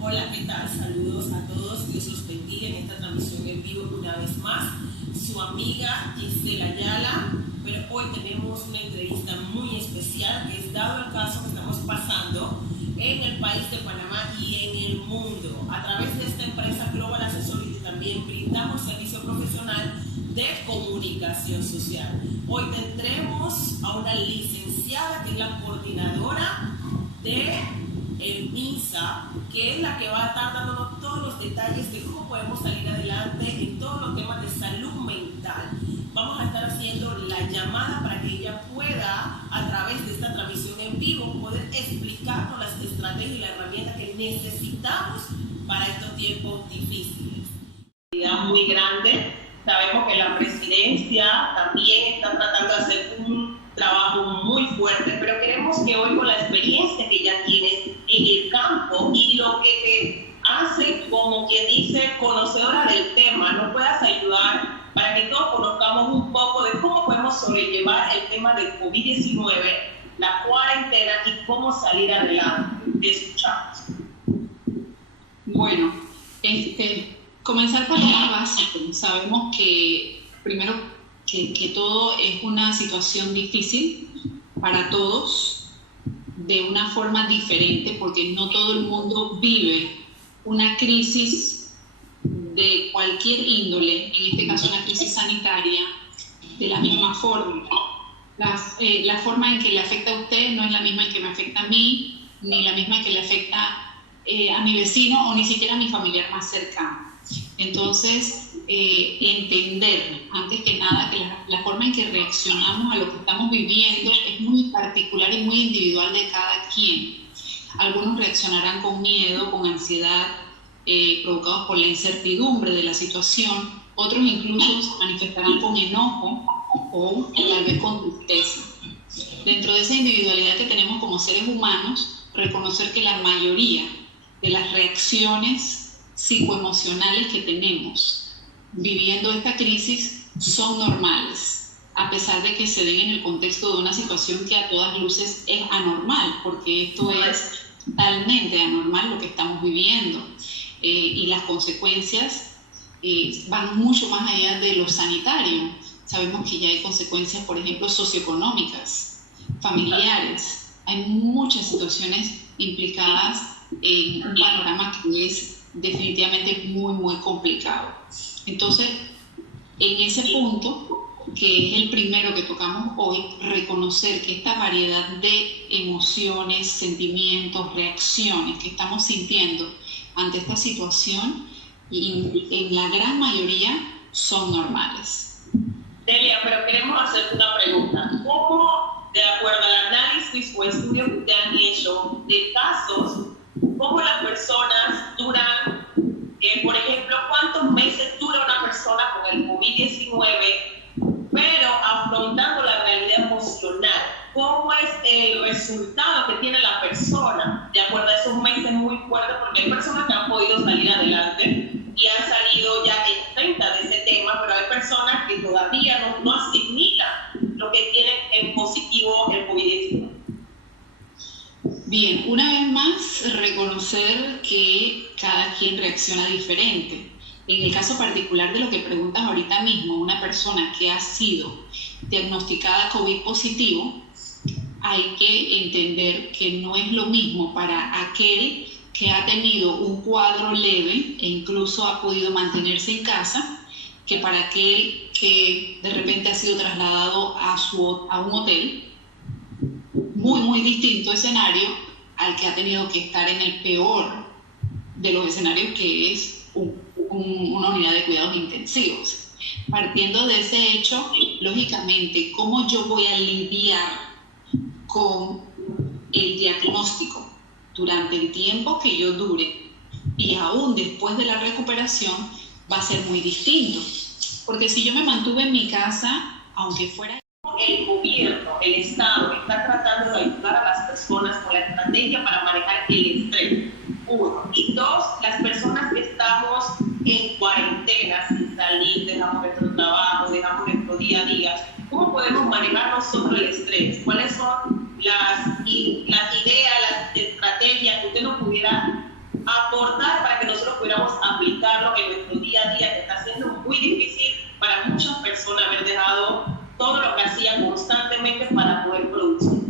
Hola, ¿qué tal? Saludos a todos, Dios los bendiga en esta transmisión en vivo una vez más. Su amiga Gisela Ayala, pero hoy tenemos una entrevista muy especial que es dado el caso que estamos pasando en el país de Panamá y en el mundo. A través de esta empresa Global Associates también brindamos servicio profesional de comunicación social. Hoy tendremos a una licenciada que es la coordinadora de el MINSA, que es la que va a estar dándonos todos los detalles de cómo podemos salir adelante en todos los temas de salud mental. Vamos a estar haciendo la llamada para que ella pueda, a través de esta transmisión en vivo, poder explicarnos las estrategias y las herramientas que necesitamos para estos tiempos difíciles. Muy grande. Sabemos que la presidencia también está tratando de hacer un trabajo muy fuerte, pero queremos que hoy, con la experiencia que ya tienes en el campo y lo que te hace, como quien dice, conocedora del tema, nos puedas ayudar para que todos conozcamos un poco de cómo podemos sobrellevar el tema del COVID-19, la cuarentena y cómo salir adelante. Te escuchamos. Bueno, comenzar por lo más básico. Sabemos que primero que todo es una situación difícil para todos, de una forma diferente, porque no todo el mundo vive una crisis de cualquier índole, en este caso una crisis sanitaria, de la misma forma. La forma en que le afecta a usted no es la misma en que me afecta a mí, ni la misma en que le afecta a mi vecino o ni siquiera a mi familiar más cercano. Entonces, entender, antes que nada, que la forma en que reaccionamos a lo que estamos viviendo es muy particular y muy individual de cada quien. Algunos reaccionarán con miedo, con ansiedad, provocados por la incertidumbre de la situación. Otros incluso se manifestarán con enojo o tal vez con tristeza. Dentro de esa individualidad que tenemos como seres humanos, reconocer que la mayoría de las reacciones psicoemocionales que tenemos viviendo esta crisis son normales, a pesar de que se den en el contexto de una situación que a todas luces es anormal, porque esto es totalmente anormal lo que estamos viviendo, y las consecuencias van mucho más allá de lo sanitario. Sabemos que ya hay consecuencias, por ejemplo, socioeconómicas, familiares. Hay muchas situaciones implicadas en un panorama que es definitivamente muy, muy complicado. Entonces, en ese punto, que es el primero que tocamos hoy, reconocer que esta variedad de emociones, sentimientos, reacciones que estamos sintiendo ante esta situación, en la gran mayoría son normales. Delia, pero queremos hacerte una pregunta. ¿Cómo, de acuerdo al análisis o estudios que te han hecho de casos, cómo las personas duran, por ejemplo, cuántos meses dura una persona con el COVID-19, pero afrontando la realidad emocional? ¿Cómo es el resultado que tiene la persona de acuerdo a esos meses muy fuertes? Porque hay personas que han podido salir adelante y han salido ya exentas de ese tema, pero hay personas que todavía no asimilan lo que tienen en positivo el COVID-19. Bien, una vez más, reconocer que cada quien reacciona diferente. En el caso particular de lo que preguntas ahorita mismo, una persona que ha sido diagnosticada COVID positivo, hay que entender que no es lo mismo para aquel que ha tenido un cuadro leve e incluso ha podido mantenerse en casa, que para aquel que de repente ha sido trasladado a un hotel. Muy, muy distinto escenario al que ha tenido que estar en el peor de los escenarios, que es una unidad de cuidados intensivos. Partiendo de ese hecho, lógicamente, ¿cómo yo voy a lidiar con el diagnóstico durante el tiempo que yo dure y aún después de la recuperación? Va a ser muy distinto, porque si yo me mantuve en mi casa, aunque fuera... El gobierno, el Estado, está tratando de ayudar a las personas con la estrategia para manejar el estrés. Uno. Y dos, las personas que estamos en cuarentena, sin salir, dejamos nuestro trabajo, dejamos nuestro día a día. ¿Cómo podemos manejar nosotros el estrés? ¿Cuáles son las ideas, las estrategias que usted nos pudiera aportar para que nosotros pudiéramos aplicarlo en nuestro día a día, que está siendo muy difícil para muchas personas haber dejado todo lo que hacían constantemente para poder producir.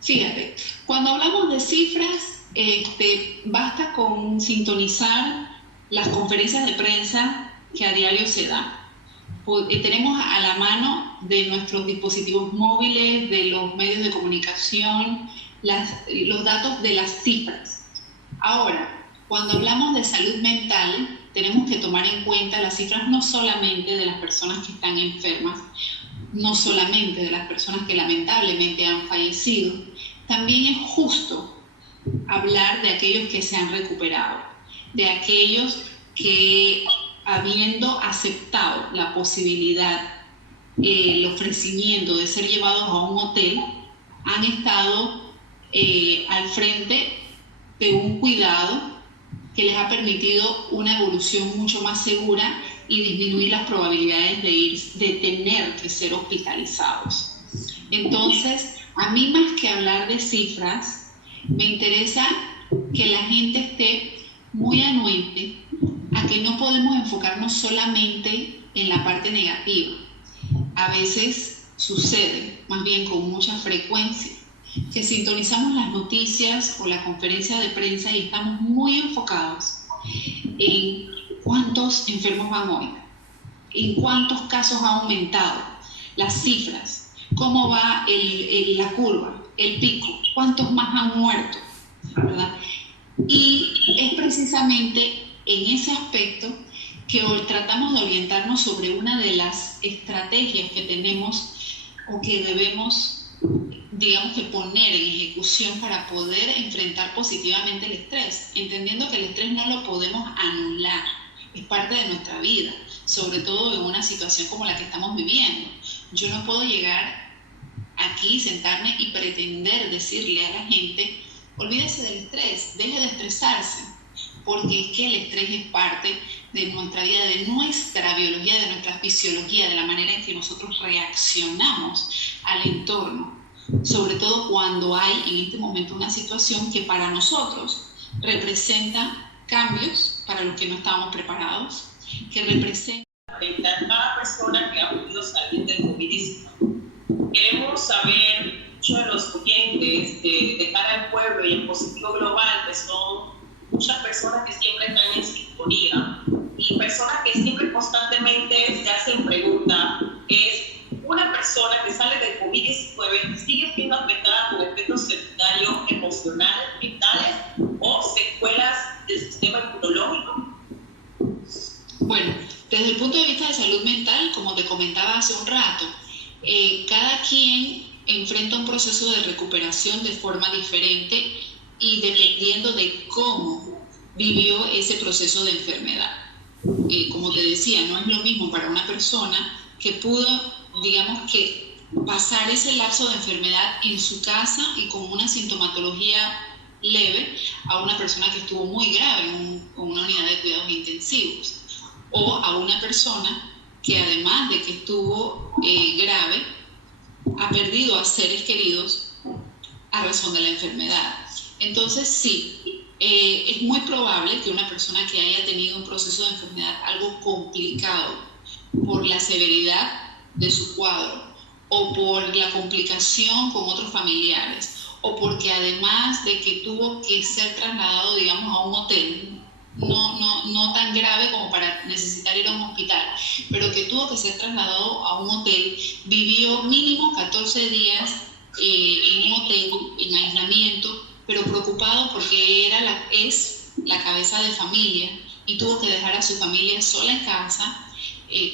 Fíjate, cuando hablamos de cifras, basta con sintonizar las conferencias de prensa que a diario se dan. Tenemos a la mano de nuestros dispositivos móviles, de los medios de comunicación, los datos de las cifras. Ahora, cuando hablamos de salud mental, tenemos que tomar en cuenta las cifras no solamente de las personas que están enfermas, no solamente de las personas que lamentablemente han fallecido. También es justo hablar de aquellos que se han recuperado, de aquellos que, habiendo aceptado la posibilidad, el ofrecimiento de ser llevados a un hotel, han estado al frente de un cuidado que les ha permitido una evolución mucho más segura y disminuir las probabilidades de tener que ser hospitalizados. Entonces, a mí más que hablar de cifras, me interesa que la gente esté muy anuente a que no podemos enfocarnos solamente en la parte negativa. A veces sucede, más bien con mucha frecuencia, que sintonizamos las noticias o la conferencia de prensa y estamos muy enfocados en cuántos enfermos van hoy, en cuántos casos ha aumentado, las cifras, cómo va la curva, el pico, cuántos más han muerto, ¿verdad? Y es precisamente en ese aspecto que hoy tratamos de orientarnos sobre una de las estrategias que tenemos o que debemos, digamos, que poner en ejecución para poder enfrentar positivamente el estrés, entendiendo que el estrés no lo podemos anular, es parte de nuestra vida, sobre todo en una situación como la que estamos viviendo. Yo no puedo llegar aquí, sentarme y pretender decirle a la gente: olvídese del estrés, deje de estresarse, porque es que el estrés es parte de nuestra vida, de nuestra biología, de nuestra fisiología, de la manera en que nosotros reaccionamos al entorno, sobre todo cuando hay en este momento una situación que para nosotros representa cambios para los que no estábamos preparados, que representa a cada persona que ha podido salir del COVID-19. Queremos saber, muchos de los oyentes de cara al pueblo y en Positivo Global, que son muchas personas que siempre están en sintonía y personas que siempre constantemente se hacen preguntas, es: una persona que sale del COVID-19 sigue siendo afectada con efectos secundarios emocionales, mentales o secuelas del sistema inmunológico? Bueno, desde el punto de vista de salud mental, como te comentaba hace un rato, cada quien enfrenta un proceso de recuperación de forma diferente y dependiendo de cómo vivió ese proceso de enfermedad. Como te decía, no es lo mismo para una persona que pudo, digamos, que pasar ese lapso de enfermedad en su casa y con una sintomatología leve, a una persona que estuvo muy grave en una unidad de cuidados intensivos, o a una persona que además de que estuvo grave, ha perdido a seres queridos a razón de la enfermedad. Entonces sí, es muy probable que una persona que haya tenido un proceso de enfermedad algo complicado por la severidad de su cuadro o por la complicación con otros familiares o porque además de que tuvo que ser trasladado, digamos, a un hotel, no tan grave como para necesitar ir a un hospital, pero que tuvo que ser trasladado a un hotel, vivió mínimo 14 días en un hotel, en aislamiento, pero preocupado porque es la cabeza de familia y tuvo que dejar a su familia sola en casa,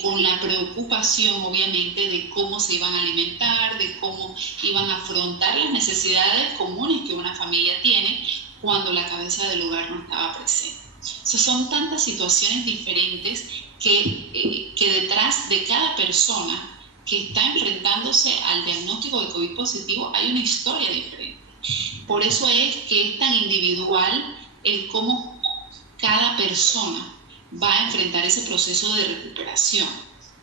con la preocupación obviamente de cómo se iban a alimentar, de cómo iban a afrontar las necesidades comunes que una familia tiene cuando la cabeza del hogar no estaba presente. O sea, son tantas situaciones diferentes que detrás de cada persona que está enfrentándose al diagnóstico de COVID positivo hay una historia diferente. Por eso es que es tan individual el cómo cada persona va a enfrentar ese proceso de recuperación.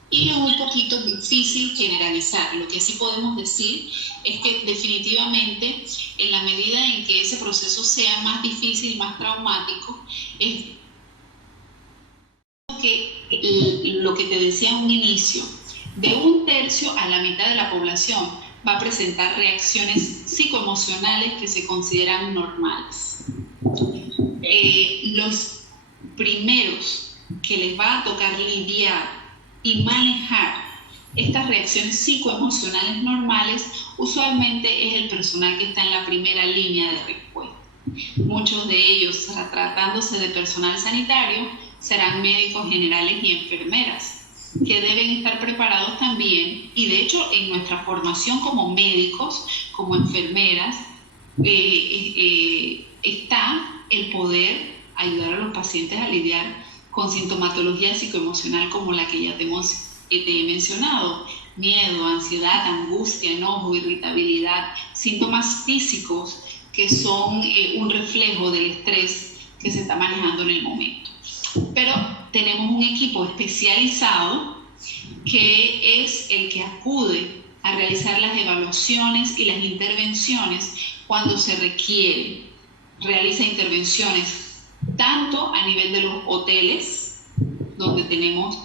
y es un poquito difícil generalizar. Lo que sí podemos decir es que definitivamente, en la medida en que ese proceso sea más difícil, más traumático, es lo que te decía en un inicio, de 1/3 a la mitad de la población va a presentar reacciones psicoemocionales que se consideran normales. Los primeros que les va a tocar lidiar y manejar estas reacciones psicoemocionales normales usualmente es el personal que está en la primera línea de respuesta. Muchos de ellos, tratándose de personal sanitario, serán médicos generales y enfermeras, que deben estar preparados también, y de hecho en nuestra formación como médicos, como enfermeras, está el poder ayudar a los pacientes a lidiar con sintomatología psicoemocional como la que ya te he mencionado: miedo, ansiedad, angustia, enojo, irritabilidad, síntomas físicos que son un reflejo del estrés que se está manejando en el momento. Pero tenemos un equipo especializado que es el que acude a realizar las evaluaciones y las intervenciones cuando se requiere. Realiza intervenciones tanto a nivel de los hoteles, donde tenemos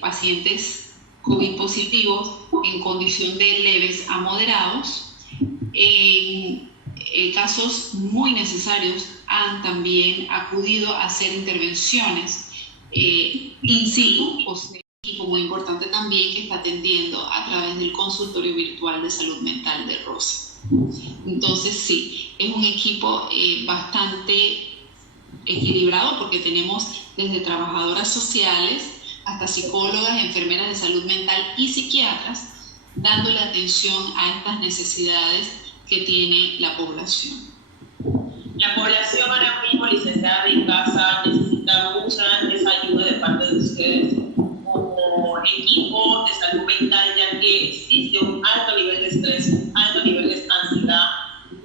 pacientes COVID positivos en condición de leves a moderados. En casos muy necesarios han también acudido a hacer intervenciones in situ, o sea, un equipo muy importante también que está atendiendo a través del consultorio virtual de salud mental de Rosa. Entonces sí, es un equipo bastante equilibrado, porque tenemos desde trabajadoras sociales hasta psicólogas, enfermeras de salud mental y psiquiatras dándole atención a estas necesidades que tiene la población. La población ahora mismo, licenciada en casa, necesita mucha esa ayuda de parte de ustedes como equipo de salud mental, ya que existe un alto nivel de estrés, un alto nivel de ansiedad,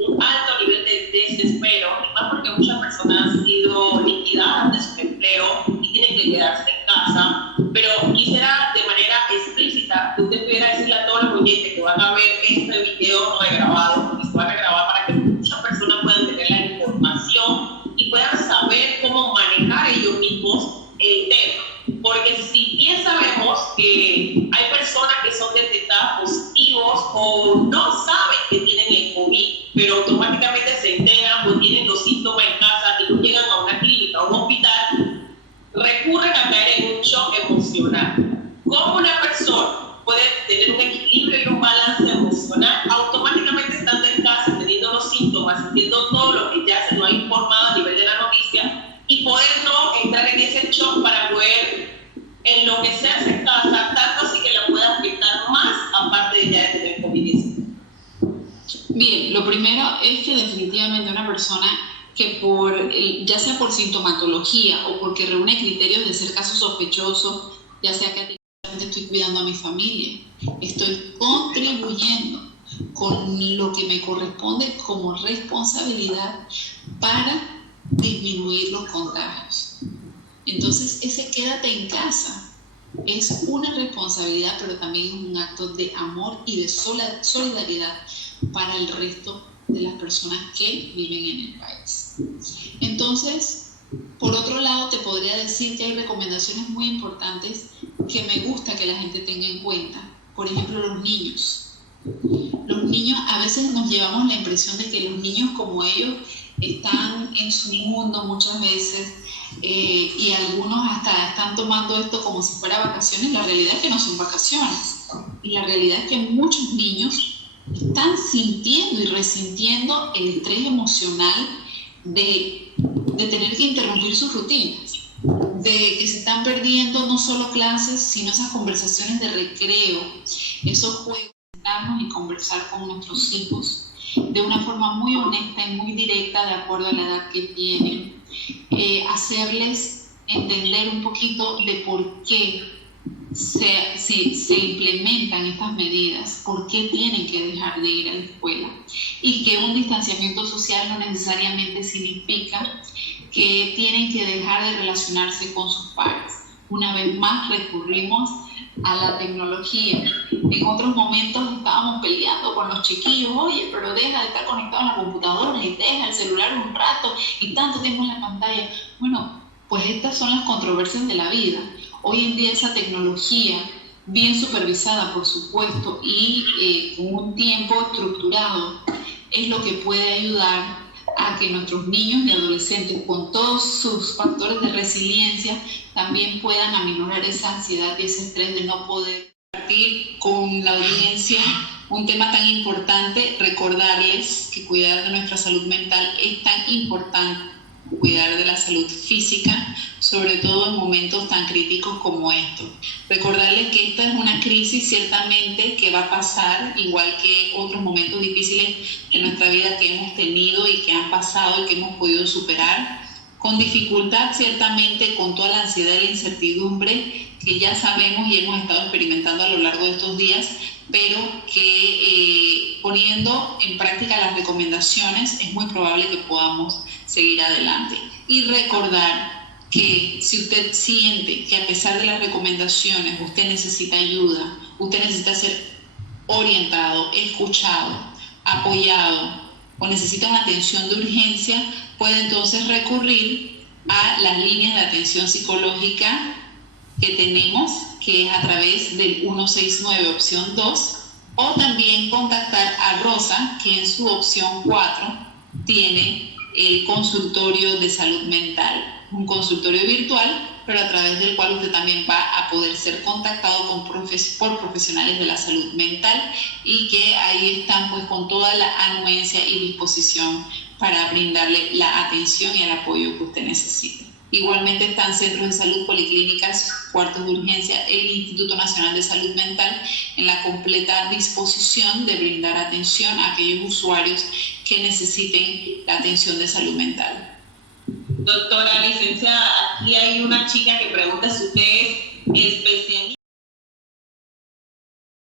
un alto nivel de desespero, y más porque muchas personas han sido liquidadas de su empleo y tienen que quedarse en casa. Pero quisiera de manera explícita que usted pudiera decirle a todos los oyentes que van a ver este video regrabado, porque se van a grabar para que muchas personas puedan tener la información y puedan saber cómo manejar ellos mismos el tema. Porque si bien sabemos que hay personas que son detectadas positivos o no saben que tienen el COVID, pero automáticamente se enteran o tienen los síntomas en casa y no llegan a una clínica o un hospital, recurren a caer en un shock emocional. ¿Cómo una persona puede tener un equilibrio y un balance emocional automáticamente estando en casa, teniendo los síntomas, sintiendo todo lo que ya se nos ha informado a nivel de la noticia, y poder no entrar en ese shock para poder enloquecerse en casa, tanto así que la pueda afectar más, aparte de ya de tener COVID-19? Bien, lo primero es que definitivamente una persona que ya sea por sintomatología o porque reúne criterios de ser caso sospechoso, ya sea que estoy cuidando a mi familia, estoy contribuyendo con lo que me corresponde como responsabilidad para disminuir los contagios. Entonces, ese quédate en casa es una responsabilidad, pero también es un acto de amor y de solidaridad para el resto de las personas que viven en el país. Entonces, por otro lado, te podría decir que hay recomendaciones muy importantes que me gusta que la gente tenga en cuenta. Por ejemplo, los niños. Los niños, a veces nos llevamos la impresión de que los niños, como ellos, están en su mundo muchas veces, y algunos hasta están tomando esto como si fuera vacaciones. La realidad es que no son vacaciones. Y la realidad es que muchos niños están sintiendo y resintiendo el estrés emocional de tener que interrumpir sus rutinas, de que se están perdiendo no solo clases, sino esas conversaciones de recreo, esos juegos, sentarnos y conversar con nuestros hijos de una forma muy honesta y muy directa, de acuerdo a la edad que tienen, hacerles entender un poquito de por qué se implementan estas medidas, por qué tienen que dejar de ir a la escuela, y que un distanciamiento social no necesariamente significa que tienen que dejar de relacionarse con sus pares. una vez más recurrimos a la tecnología. En otros momentos estábamos peleando con los chiquillos, oye, pero deja de estar conectado a la computadora y deja el celular un rato y tanto tiempo en la pantalla. Bueno, pues estas son las controversias de la vida. Hoy en día esa tecnología, bien supervisada por supuesto y con un tiempo estructurado, es lo que puede ayudar a que nuestros niños y adolescentes, con todos sus factores de resiliencia, también puedan aminorar esa ansiedad y ese estrés de no poder compartir con la audiencia un tema tan importante. Recordarles que cuidar de nuestra salud mental es tan importante, cuidar de la salud física, sobre todo en momentos tan críticos como estos. Recordarles que esta es una crisis ciertamente que va a pasar, igual que otros momentos difíciles de nuestra vida que hemos tenido y que han pasado y que hemos podido superar, con dificultad ciertamente, con toda la ansiedad y la incertidumbre que ya sabemos y hemos estado experimentando a lo largo de estos días, pero que poniendo en práctica las recomendaciones es muy probable que podamos seguir adelante. Y recordar que si usted siente que a pesar de las recomendaciones usted necesita ayuda, usted necesita ser orientado, escuchado, apoyado o necesita una atención de urgencia, puede entonces recurrir a las líneas de atención psicológica que tenemos, que es a través del 169 opción 2, o también contactar a Rosa, que en su opción 4 tiene el consultorio de salud mental, un consultorio virtual, pero a través del cual usted también va a poder ser contactado por profesionales de la salud mental y que ahí están pues con toda la anuencia y disposición para brindarle la atención y el apoyo que usted necesite. Igualmente están centros de salud, policlínicas, cuartos de urgencia, el Instituto Nacional de Salud Mental en la completa disposición de brindar atención a aquellos usuarios que necesiten la atención de salud mental. Doctora, licenciada, aquí hay una chica que pregunta si usted es especialista